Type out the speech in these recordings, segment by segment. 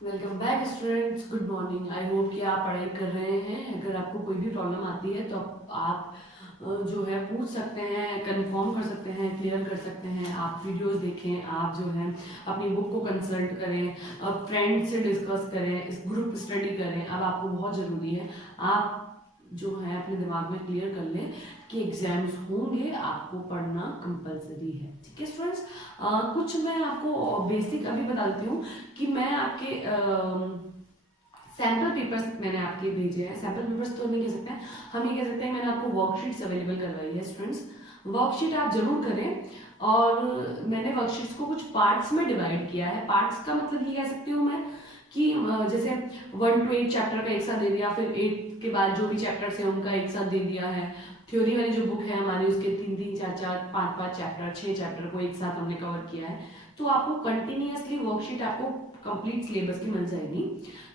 Welcome back students, good morning. I hope कि आप पढ़ाई कर रहे हैं। अगर आपको कोई भी प्रॉब्लम आती है तो आप जो है पूछ सकते हैं, कंफर्म कर सकते हैं, क्लियर कर सकते हैं। आप वीडियोस देखें, आप जो है अपनी बुक को कंसल्ट करें, फ्रेंड से डिस्कस करें, इस ग्रुप स्टडी करें। अब आपको बहुत ज़रूरी है आप जो है अपने दिमाग में क्लियर कर लें कि एग्जाम्स होंगे, आपको पढ़ना कंपलसरी है। ठीक है स्टूडेंट्स, कुछ मैं आपको बेसिक अभी बता देती हूँ कि मैं आपके सैम्पल पेपर्स मैंने आपके भेजे हैं। सैम्पल पेपर्स तो नहीं कह सकते हैं, हम ये कह सकते हैं मैंने आपको वर्कशीट्स अवेलेबल करवाई है। स्टूडेंट्स, वर्कशीट आप जरूर करें। और मैंने वर्कशीट्स को कुछ पार्ट्स में डिवाइड किया है। पार्ट्स का मतलब ये कह सकती हूँ मैं कि जैसे 1 to 8 चैप्टर का एक साथ दे दिया, फिर 8 के बाद जो भी चैप्टर्स हैं उनका एक साथ दे दिया है। थ्योरी वाली जो बुक है हमारी, उसके 3-3, 4-4, 5-5 चैप्टर, 6 चैप्टर को एक साथ हमने कवर किया है। तो आपको कंटिन्यूअसली वर्कशीट आपको कंप्लीट सिलेबस की मिल जाएगी।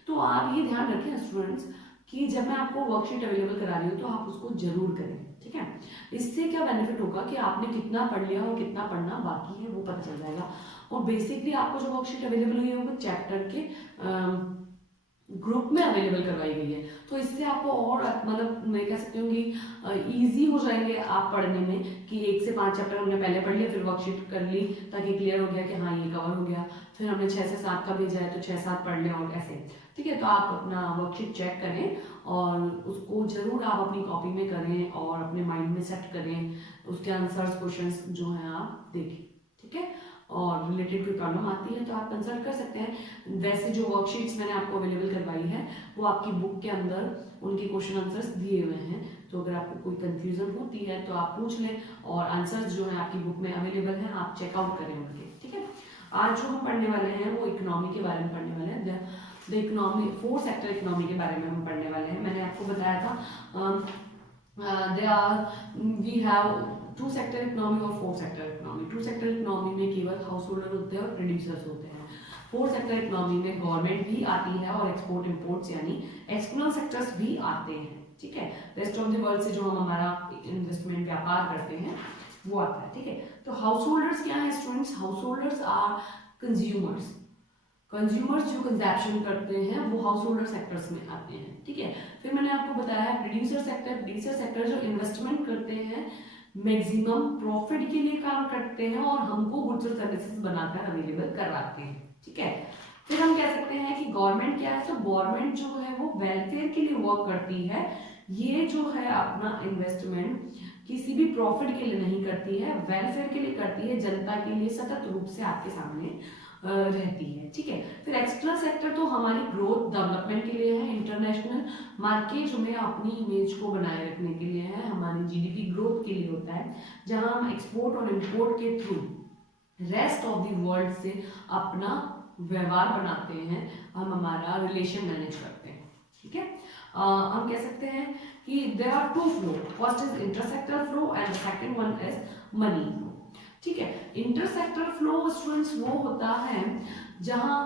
तो आप ये ध्यान रखें स्टूडेंट्स कि जब मैं आपको वर्कशीट अवेलेबल करा रही हूँ तो आप उसको जरूर करें। ठीक है, इससे क्या बेनिफिट होगा कि आपने कितना पढ़ लिया और कितना पढ़ना बाकी है वो पता चल जाएगा। और बेसिकली आपको जो वर्कशीट अवेलेबल हुई है वो चैप्टर के ग्रुप में अवेलेबल करवाई गई है। तो इससे आपको और मतलब मैं कह सकती हूँ कि ईजी हो जाएंगे आप पढ़ने में कि 1 से 5 चैप्टर हमने पहले पढ़ लिया, फिर वर्कशीट कर ली ताकि क्लियर हो गया कि हाँ ये कवर हो गया। फिर हमने 6 से 7 का भेजा है तो 6-7 पढ़ लें और ऐसे। ठीक है, तो आप अपना वर्कशीट चेक करें और उसको जरूर आप अपनी कॉपी में करें और अपने माइंड में सेट करें। उसके आंसर्स क्वेश्चंस जो हैं आप देखें। ठीक है, और रिलेटेड कोई प्रॉब्लम आती है तो आप कंसल्ट कर सकते हैं। वैसे जो वर्कशीट्स मैंने आपको अवेलेबल करवाई है वो आपकी बुक के अंदर उनके क्वेश्चन आंसर्स दिए हुए हैं। तो अगर आपको कोई कंफ्यूजन होती है तो आप पूछ लें, और आंसर्स जो है आपकी बुक में अवेलेबल हैं, आप चेकआउट करें उनके। ठीक है, आज जो हम पढ़ने वाले हैं वो इकोनॉमी के बारे में पढ़ने वाले हैं। द इकोनॉमी, 4 सेक्टर इकोनॉमी के बारे में हम पढ़ने वाले हैं। मैंने आपको बताया था they are we have 2 sector economy और 4 सेक्टर इकोनॉमी। 2 सेक्टर इकोनॉमी में केवल हाउस होल्डर होते हैं और प्रोड्यूसर्स होते हैं। 4 सेक्टर इकोनॉमी में गवर्नमेंट भी आती है और एक्सपोर्ट इम्पोर्ट्स यानी एक्सटर्नल सेक्टर्स भी आते हैं। ठीक है, रेस्ट ऑफ द वर्ल्ड से जो हम हमारा इन्वेस्टमेंट व्यापार करते हैं वो आता है। ठीक है, तो हाउस होल्डर्स क्या है students? House holders are consumers. Consumers जो कंजप्शन करते हैं वो हाउस होल्डर सेक्टर्स में आते हैं। ठीक है, फिर मैंने आपको बताया प्रोड्यूसर सेक्टर। प्रोड्यूसर सेक्टर जो इन्वेस्टमेंट करते हैं, मैक्सिमम प्रॉफिट के लिए काम करते हैं और हमको गुड्स और सर्विसेज बनाकर अवेलेबल करवाते हैं। ठीक है, फिर हम कह सकते हैं कि गवर्नमेंट क्या है? तो गवर्नमेंट जो है वो वेलफेयर के लिए वर्क करती है। ये जो है अपना इन्वेस्टमेंट किसी भी प्रॉफिट के लिए नहीं करती है, वेलफेयर के लिए करती है, जनता के लिए सतत रूप से आपके सामने रहती है। ठीक है, फिर एक्सटर्नल सेक्टर तो हमारी ग्रोथ डेवलपमेंट के लिए है, इंटरनेशनल मार्केट में अपनी इमेज को बनाए रखने के लिए है, हमारी जीडीपी ग्रोथ के लिए होता है, जहां हम एक्सपोर्ट और इंपोर्ट के through rest of the world से अपना व्यवहार बनाते हैं, हम हमारा रिलेशन मैनेज करते हैं। ठीक है, हम कह सकते हैं कि there are 2 flow. First is intersector flow and second one is money flow. ठीक है, इंटरसेक्टर फ्लो स्टूडेंट्स वो होता है जहां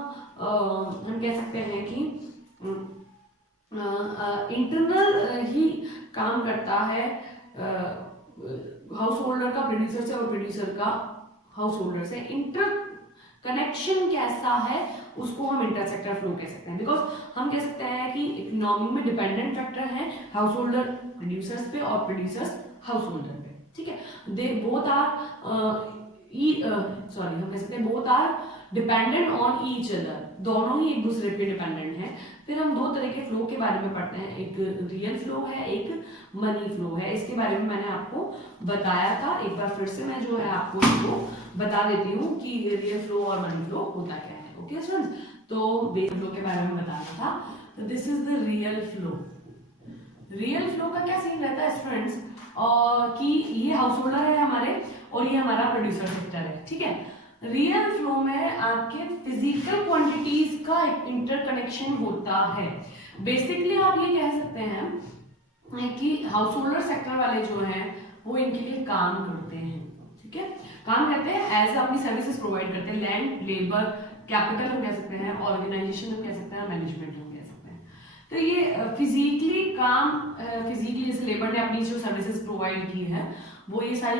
हम कह सकते हैं कि इंटरनल ही काम करता है हाउस होल्डर का प्रोड्यूसर से और प्रोड्यूसर का हाउस होल्डर से। इंटर कनेक्शन कैसा है उसको हम इंटरसेक्टर फ्लो कह सकते हैं। बिकॉज हम कह सकते हैं कि इकोनॉमी में डिपेंडेंट फैक्टर है हाउस होल्डर प्रोड्यूसर्स पे और प्रोड्यूसर्स हाउस होल्डर पे। ठीक है, दे बोथ आर हम कह सकते हैं both are dependent on each other. दोनों ही एक दूसरे पे डिपेंडेंट हैं। फिर हम 2 तरह के फ्लो के बारे में पढ़ते हैं, एक रियल फ्लो है, एक मनी फ्लो है। इसके बारे में मैंने आपको बताया था, एक बार फिर से मैं जो है आपको इसको बता देती हूँ कि रियल फ्लो और मनी फ्लो होता क्या है। ओके स्टूडेंट्स, तो बेस फ्लो के बारे में बताना था। तो this is the real flow. Real flow का क्या सीन रहता है स्टूडेंट्स कि ये हाउस होल्डर है हमारे और ये हमारा प्रोड्यूसर सेक्टर है। ठीक है, रियल फ्लो में आपके फिजिकल क्वांटिटीज का इंटरकनेक्शन होता है। बेसिकली आप ये कह सकते हैं कि हाउस होल्डर सेक्टर वाले जो हैं वो इनके लिए काम करते हैं। ठीक है, काम करते हैं एज अपनी सर्विसेज प्रोवाइड करते हैं। लैंड, लेबर, कैपिटल हम कह सकते हैं, ऑर्गेनाइजेशन हम कह सकते हैं, मैनेजमेंट हम कह सकते हैं। तो ये फिजिकली काम, फिजिकली जैसे लेबर ने अपनी जो सर्विसेज प्रोवाइड की है वो ये सारी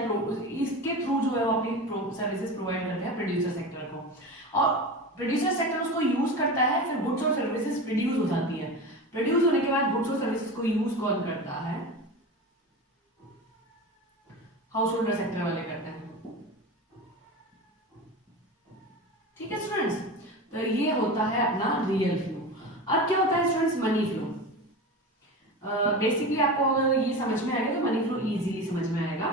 इसके थ्रू जो है वो अपनी सर्विसेज प्रोवाइड करते हैं प्रोड्यूसर सेक्टर को। और प्रोड्यूसर सेक्टर उसको यूज करता है, फिर गुड्स और सर्विसेज प्रोड्यूस हो जाती है। प्रोड्यूस होने के बाद गुड्स और सर्विसेज को यूज कौन करता है? हाउस होल्डर सेक्टर वाले करते हैं। ठीक है स्टूडेंट्स, तो ये होता है अपना रियल फ्लो। अब क्या होता है स्टूडेंट्स? Money flow. बेसिकली आपको अगर ये समझ में आएगा तो मनी फ्लो इजीली समझ में आएगा।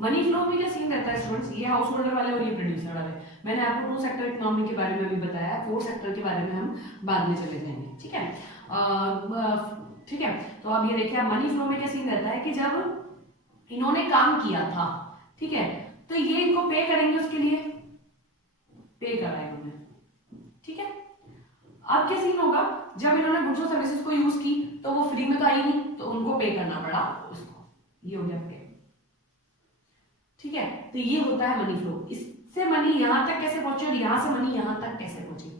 मनी फ्लो में क्या सीन रहता है स्टूडेंट्स? ये हाउस होल्डर वाले और ये प्रोड्यूसर वाले। मैंने आपको 2 सेक्टर इकोनॉमी के बारे में भी बताया, 4 सेक्टर के बारे में हम बाद में चले जाएंगे। ठीक है, ठीक है। तो अब ये देखिए, मनी फ्लो में क्या सीन रहता है कि जब इन्होंने काम किया था, ठीक है, तो ये इनको पे करेंगे, उसके लिए पे करा है इन्होंने। ठीक है, अब क्या सीन होगा? जब इन्होंने गुड्स और सर्विसेज को यूज की तो वो फ्री में तो आई नहीं, तो उनको पे करना पड़ा उसको। ये हो गया पे। ठीक है, तो ये होता है मनी फ्लो। इससे मनी यहां तक कैसे पहुंचे और यहां से मनी यहां तक कैसे पहुंचे,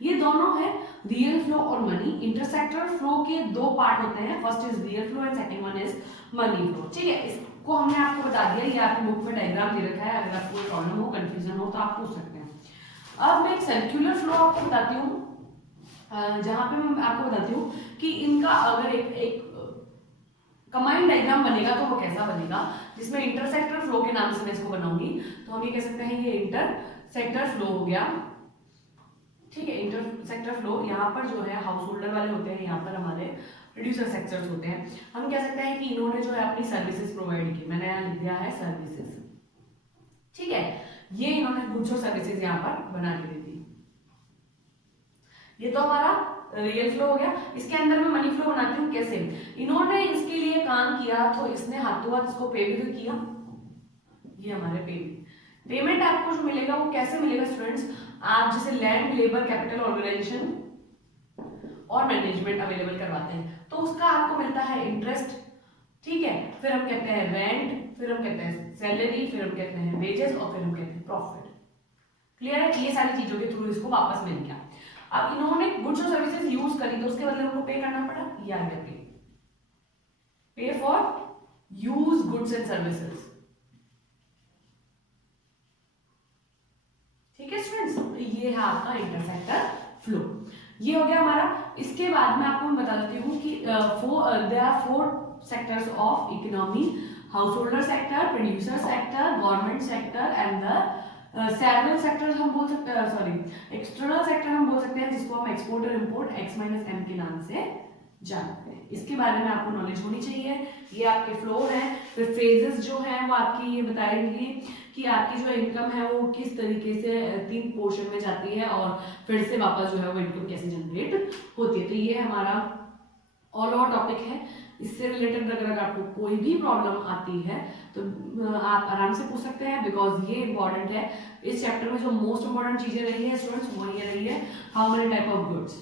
ये दोनों है रियल फ्लो और मनी। इंटरसेक्टर फ्लो के 2 पार्ट होते हैं, first is real flow and second one is money flow. ठीक है, इसको हमने आपको बता दिया, ये आपकी बुक में डायग्राम दे रखा है। अगर आपको कोई प्रॉब्लम हो, कंफ्यूजन हो तो आप पूछ सकते हैं। अब मैं एक सर्कुलर फ्लो आपको बताती हूँ, जहां पे मैं आपको बताती हूँ कि इनका अगर एक कंबाइंड डायग्राम बनेगा तो वो कैसा बनेगा, जिसमें इंटरसेक्टर फ्लो के नाम से मैं इसको बनाऊंगी। तो हम ये कह सकते हैं ये इंटरसेक्टर फ्लो हो गया। ठीक है, इंटरसेक्टर फ्लो, यहाँ पर जो है हाउस होल्डर वाले होते हैं, यहाँ पर हमारे प्रोड्यूसर सेक्टर्स होते हैं। हम कह सकते हैं कि इन्होंने जो है अपनी सर्विसेज प्रोवाइड की, मैंने यहाँ लिख दिया है सर्विसेज। ठीक है, ये इन्होंने गुड्स और सर्विसेज यहाँ पर बना के दी थी। ये तो हमारा रियल फ्लो हो गया। इसके अंदर मैं मनी फ्लो बनाती हूँ। कैसे? इन्होंने इसके लिए काम किया तो इसने हाथों हाथ इसको पे भी तो किया। ये हमारे पेमेंट आपको जो मिलेगा वो कैसे मिलेगा स्टूडेंट्स? आप जैसे लैंड, लेबर, कैपिटल, ऑर्गेनाइजेशन और मैनेजमेंट अवेलेबल करवाते हैं तो उसका आपको मिलता है इंटरेस्ट। ठीक है, फिर हम कहते हैं रेंट, फिर हम कहते हैं सैलरी, फिर हम कहते हैं वेजेस और फिर हम कहते हैं प्रॉफिट। क्लियर है? ये सारी चीजों के थ्रू इसको वापस मिल गया। अब इन्होंने गुड्स और सर्विसेज यूज करी तो उसके बदले उनको पे करना पड़ा। ये आ गया पे for use goods and services. ठीक है स्टूडेंट्स, तो ये है आपका इंटरसेक्टर फ्लो। ये हो गया हमारा। इसके बाद मैं आपको बता देती हूँ कि there are 4 sectors of economy: house holder sector, producer sector, government sector and the several sectors हम बोल सकते हैं, सॉरी एक्सटर्नल सेक्टर हम बोल सकते हैं, जिसको हम एक्सपोर्ट और इंपोर्ट X-M के नाम से जानते हैं। इसके बारे में आपको नॉलेज होनी चाहिए। ये आपके फ्लो है। फिर फेजेस जो हैं वो आपकी ये बताएंगे कि आपकी जो इनकम है वो किस तरीके से 3 पोर्शन में जाती है और फिर से वापस जो है वो इनकम कैसे जनरेट होती है। तो ये हमारा ऑल ओवर टॉपिक है। इससे रिलेटेड अगर आपको कोई भी प्रॉब्लम आती है तो आप आराम से पूछ सकते हैं, बिकॉज ये इंपॉर्टेंट है। इस चैप्टर में जो मोस्ट इंपॉर्टेंट चीजें रही है स्टूडेंट्स वो ये रही है, how many type of goods,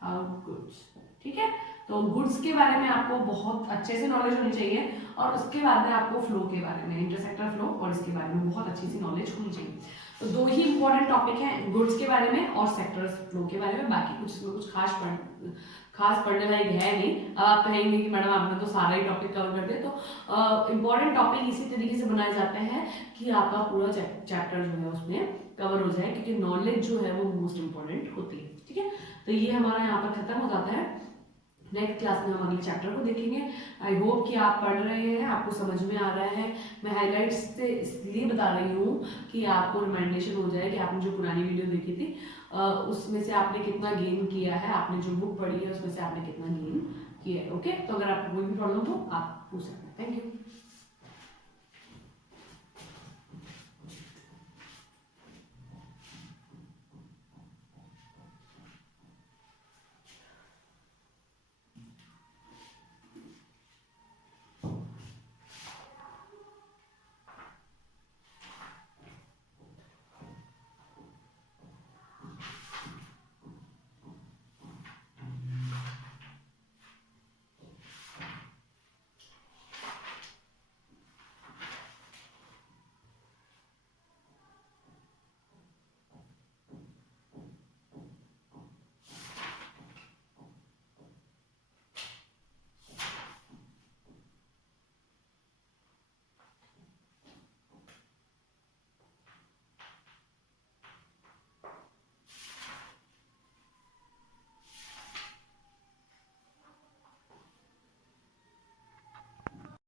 how goods. ठीक है, तो गुड्स के बारे में आपको बहुत अच्छे से नॉलेज होनी चाहिए और उसके बाद में आपको फ्लो के बारे में, इंटरसेक्टर फ्लो और इसके बारे में बहुत अच्छी सी नॉलेज होनी चाहिए। तो 2 ही इंपॉर्टेंट टॉपिक हैं, गुड्स के बारे में और सेक्टर्स फ्लो के बारे में। बाकी कुछ इसमें कुछ खास पढ़ने लायक है नहीं। अब आप कहेंगे कि मैडम आपने तो सारा ही टॉपिक कवर कर दिया। तो इंपॉर्टेंट टॉपिक इसी तरीके से बनाए जाते हैं कि आपका पूरा चैप्टर जो है उसमें कवर हो जाए, क्योंकि नॉलेज जो है वो मोस्ट इंपॉर्टेंट होती है। ठीक है, तो ये हमारा यहाँ पर खत्म हो जाता है। नेक्स्ट क्लास में हम अगले चैप्टर को देखेंगे। आई होप कि आप पढ़ रहे हैं, आपको समझ में आ रहा है। मैं हाइलाइट्स से इसलिए बता रही हूँ कि आपको रिमाइंडेशन हो जाए कि आपने जो पुरानी वीडियो देखी थी उसमें से आपने कितना गेन किया है, आपने जो बुक पढ़ी है उसमें से आपने कितना गेन किया है। ओके, तो अगर आपको कोई भी प्रॉब्लम हो आप पूछ सकते हैं। Thank you.